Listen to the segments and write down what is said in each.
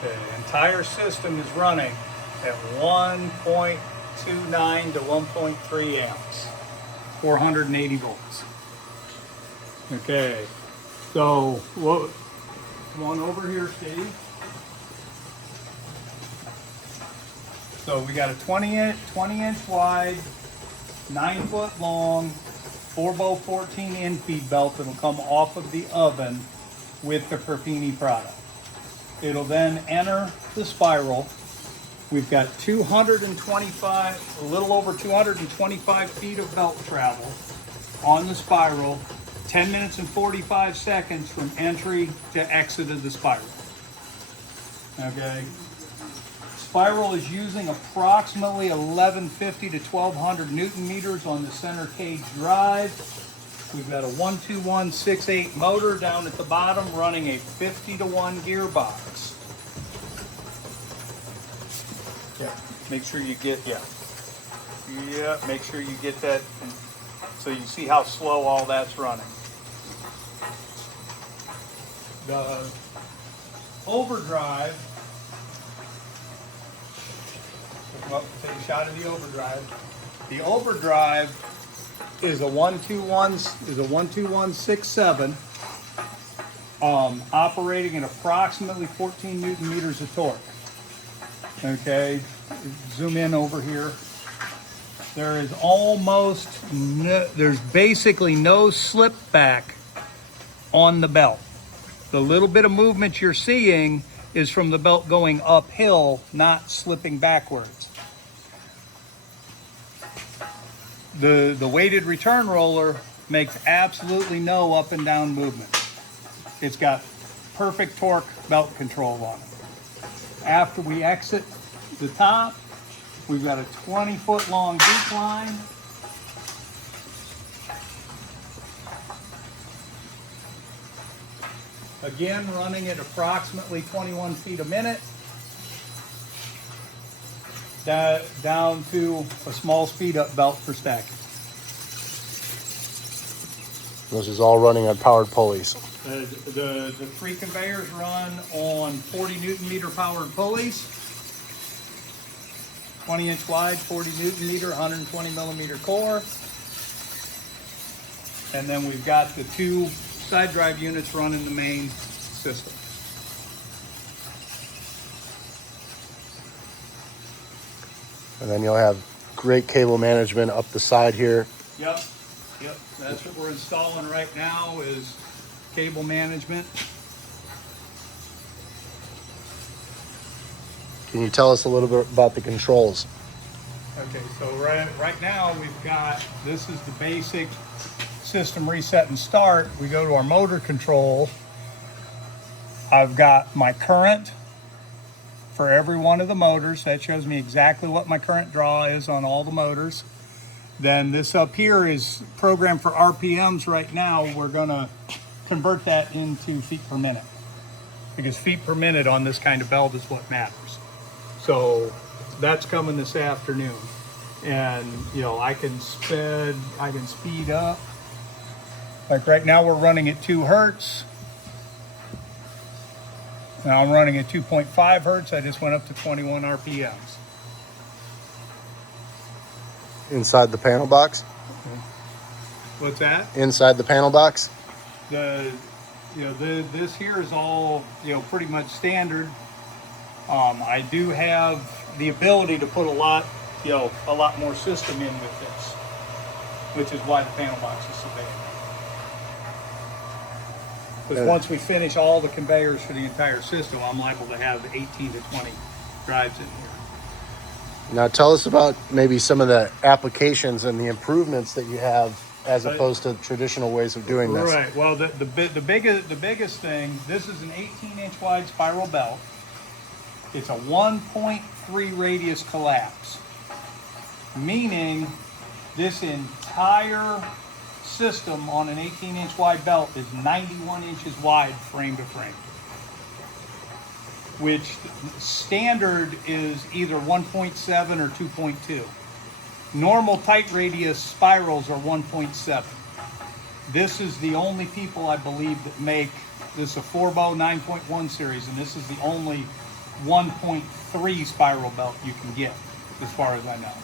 The entire system is running at 1.29 to 1.3 amps, 480 volts. Okay, so what? Come on over here, Steve. So we got a 20 inch wide, 9 foot long, 4x 14 infeed belt that'll come off of the oven with the Perfini product. It'll then enter the spiral. We've got 225, a little over 225 feet of belt travel on the spiral, 10 minutes and 45 seconds from entry to exit of the spiral. Okay. Spiral is using approximately 1150 to 1200 Newton meters on the center cage drive. We've got a 12168 motor down at the bottom running a 50-to-1 gearbox. Yeah, make sure you get, make sure you get that, so you see how slow all that's running. The overdrive, well, take a shot of the overdrive. The overdrive is a 12167, operating at approximately 14 Newton meters of torque. Okay, zoom in over here. There is there's basically no slip back on the belt. The little bit of movement you're seeing is from the belt going uphill, not slipping backwards. The weighted return roller makes absolutely no up and down movement. It's got perfect torque belt control on it. After we exit the top, we've got a 20-foot long decline. Again, running at approximately 21 feet a minute. Down to a small speed up belt for stacking. This is all running on powered pulleys. The 3 conveyors run on 40 Newton meter powered pulleys. 20 inch wide, 40 Newton meter, 120 millimeter core. And then we've got the 2 side drive units running the main system. And then you'll have great cable management up the side here. Yep. That's what we're installing right now is cable management. Can you tell us a little bit about the controls? Okay, so right now we've got, this is the basic system reset and start. We go to our motor control. I've got my current for every one of the motors. That shows me exactly what my current draw is on all the motors. Then this up here is programmed for RPMs right now. We're gonna convert that into feet per minute, because feet per minute on this kind of belt is what matters. So that's coming this afternoon. And I can speed up. Like right now we're running at 2 hertz. Now I'm running at 2.5 hertz. I just went up to 21 RPMs. Inside the panel box? What's that? Inside the panel box? This here is all, pretty much standard. I do have the ability to put a lot more system in with this, which is why the panel box is so big. Because once we finish all the conveyors for the entire system, I'm liable to have 18 to 20 drives in here. Now tell us about maybe some of the applications and the improvements that you have as opposed to traditional ways of doing this. Right. Well, the biggest thing, this is an 18-inch wide spiral belt. It's a 1.3 radius collapse, meaning this entire system on an 18-inch wide belt is 91 inches wide frame to frame, which standard is either 1.7 or 2.2. Normal tight radius spirals are 1.7. This is the only people I believe that make this a 4-bow 9.1 series, and this is the only 1.3 spiral belt you can get, as far as I know.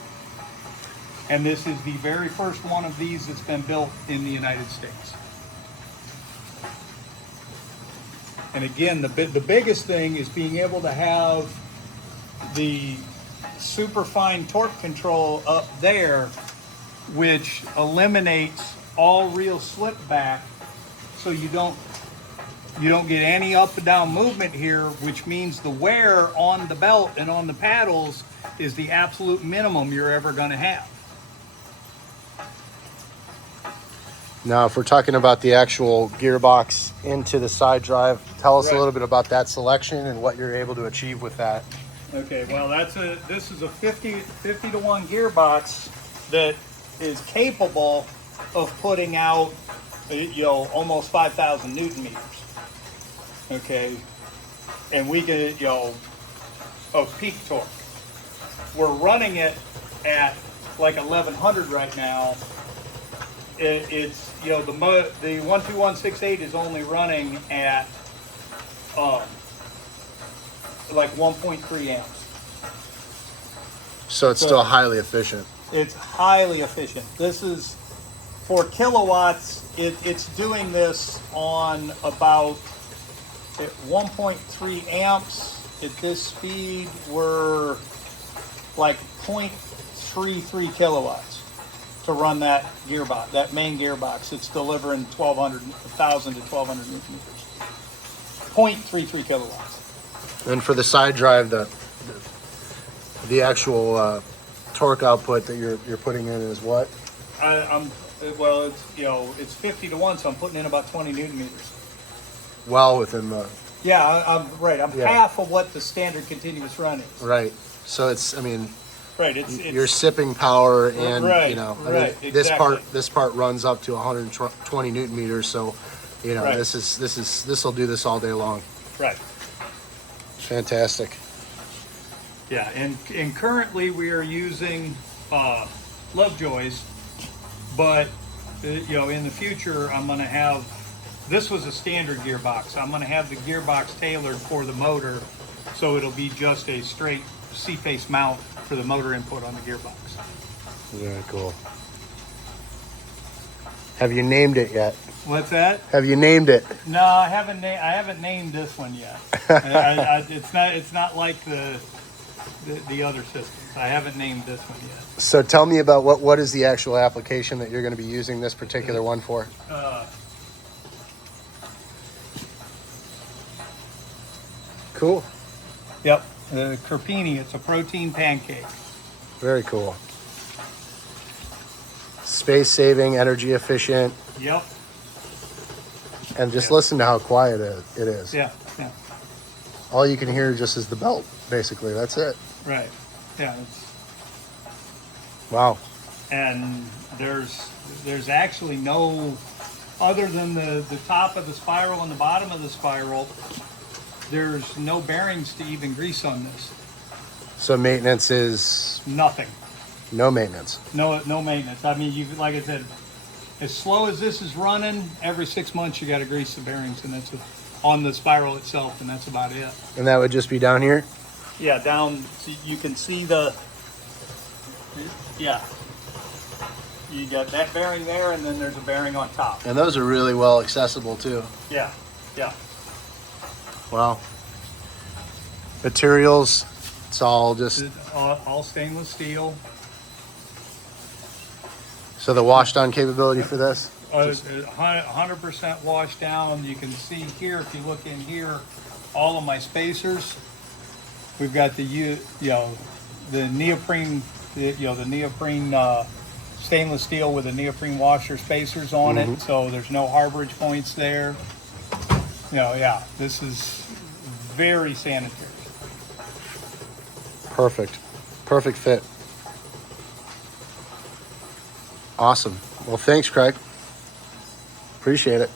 And this is the very first one of these that's been built in the United States. And again, the biggest thing is being able to have the super fine torque control up there, which eliminates all real slip back, so you don't get any up and down movement here, which means the wear on the belt and on the paddles is the absolute minimum you're ever going to have. Now, if we're talking about the actual gearbox into the side drive, tell us a little bit about that selection and what you're able to achieve with that. Okay, well, this is a 50 to 1 gearbox that is capable of putting out, almost 5,000 Newton meters. Okay, and we can, of peak torque. We're running it at like 1100 right now. It's the 12168 is only running at like 1.3 amps. So it's still highly efficient. It's highly efficient. This is for kilowatts. It's doing this on about at 1.3 amps. At this speed, we're like 0.33 kilowatts to run that gearbox, that main gearbox. It's delivering 1,000 to 1,200 Newton meters. 0.33 kilowatts. And for the side drive, the actual torque output that you're putting in is what? It's 50 to 1, so I'm putting in about 20 Newton meters. Well within the... Yeah, I'm right. I'm half of what the standard continuous run is. Right. So it's, right. It's your sipping power and, exactly. this part runs up to 120 Newton meters. So, Right. this will do this all day long. Right. Fantastic. Yeah, and currently we are using Lovejoys, but in the future I'm going to have, this was a standard gearbox. I'm going to have the gearbox tailored for the motor, so it'll be just a straight C-face mount for the motor input on the gearbox. Very cool. Have you named it yet? What's that? Have you named it? No, I haven't named this one yet. It's not like the other systems. I haven't named this one yet. So tell me about what is the actual application that you're going to be using this particular one for? Cool. Yep, the Carpini. It's a protein pancake. Very cool. Space saving, energy efficient. Yep. And just listen to how quiet it is. Yeah. All you can hear just is the belt, basically. That's it. Right. Yeah. Wow. And there's actually no, other than the top of the spiral and the bottom of the spiral, there's no bearings to even grease on this. So maintenance is nothing. No maintenance. No maintenance. I mean, like I said, as slow as this is running, every 6 months you got to grease the bearings, and that's on the spiral itself, and that's about it. And that would just be down here? Yeah, down. So you can see you got that bearing there, and then there's a bearing on top. And those are really well accessible too. Yeah. Wow. Materials, it's all just... All stainless steel. So the wash down capability for this? 100% wash down. You can see here, if you look in here, all of my spacers. We've got the neoprene, the neoprene stainless steel with the neoprene washer spacers on it, so there's no harborage points there. This is very sanitary. Perfect fit. Awesome. Well, thanks, Craig. Appreciate it.